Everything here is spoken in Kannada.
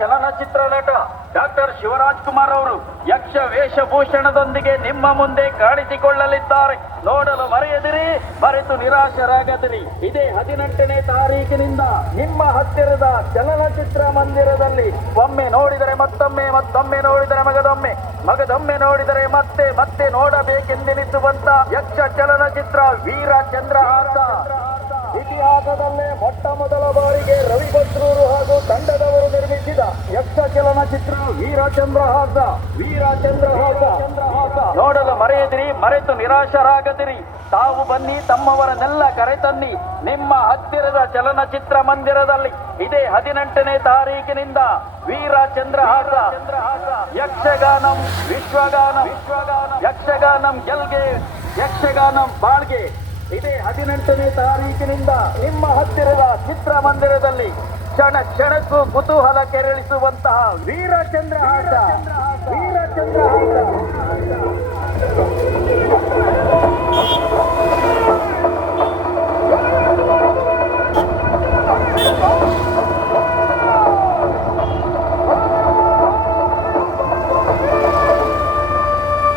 ಚಲನಚಿತ್ರ ನಟ ಡಾಕ್ಟರ್ ಶಿವರಾಜ್ ಕುಮಾರ್ ಅವರು ಯಕ್ಷ ವೇಷಭೂಷಣದೊಂದಿಗೆ ನಿಮ್ಮ ಮುಂದೆ ಕಾಣಿಸಿಕೊಳ್ಳಲಿದ್ದಾರೆ. ನೋಡಲು ಮರೆಯದಿರಿ, ಮರೆತು ನಿರಾಶರಾಗದಿರಿ. ಇದೇ 18ನೇ ತಾರೀಕಿನಿಂದ ನಿಮ್ಮ ಹತ್ತಿರದ ಚಲನಚಿತ್ರ ಮಂದಿರದಲ್ಲಿ ಒಮ್ಮೆ ನೋಡಿದರೆ ಮತ್ತೊಮ್ಮೆ, ಮತ್ತೊಮ್ಮೆ ನೋಡಿದರೆ ಮಗದೊಮ್ಮೆ, ಮಗದೊಮ್ಮೆ ನೋಡಿದರೆ ಮತ್ತೆ ಮತ್ತೆ ನೋಡಬೇಕೆಂದೆನಿಸುವಂತ ಯಕ್ಷ ಚಲನಚಿತ್ರ ವೀರಚಂದ್ರಹಾಸ. ಇತಿಹಾಸದಲ್ಲೇ ಮೊಟ್ಟ ಮೊದಲ ಬಾರಿಗೆ ರವಿ ಬಸ್ರೂರು ಹಾಗೂ ತಂಡದವರು ನಿರ್ಮಿಸಿದ ಯಕ್ಷ ಚಲನಚಿತ್ರ ವೀರಚಂದ್ರಹಾಸ. ನೋಡಲು ಮರೆಯದಿರಿ, ಮರೆತು ನಿರಾಶರಾಗದಿರಿ. ತಾವು ಬನ್ನಿ, ತಮ್ಮವರನ್ನೆಲ್ಲ ಕರೆತನ್ನಿ ನಿಮ್ಮ ಹತ್ತಿರದ ಚಲನಚಿತ್ರ ಮಂದಿರದಲ್ಲಿ. ಇದೇ 18ನೇ ತಾರೀಕಿನಿಂದ ವೀರಚಂದ್ರಹಾಸ. ಯಕ್ಷಗಾನಂ ವಿಶ್ವಗಾನಂ, ಯಕ್ಷಗಾನಂ ಗೆಲ್ಗೆ, ಯಕ್ಷಗಾನಂ ಬಾಳ್ಗೆ. ಇದೇ 18ನೇ ತಾರೀಕಿನಿಂದ ನಿಮ್ಮ ಹತ್ತಿರದ ಚಿತ್ರಮಂದಿರದಲ್ಲಿ ಕ್ಷಣ ಕ್ಷಣಕ್ಕೂ ಕುತೂಹಲ ಕೆರಳಿಸುವಂತಹ ವೀರಚಂದ್ರಹಾಸ.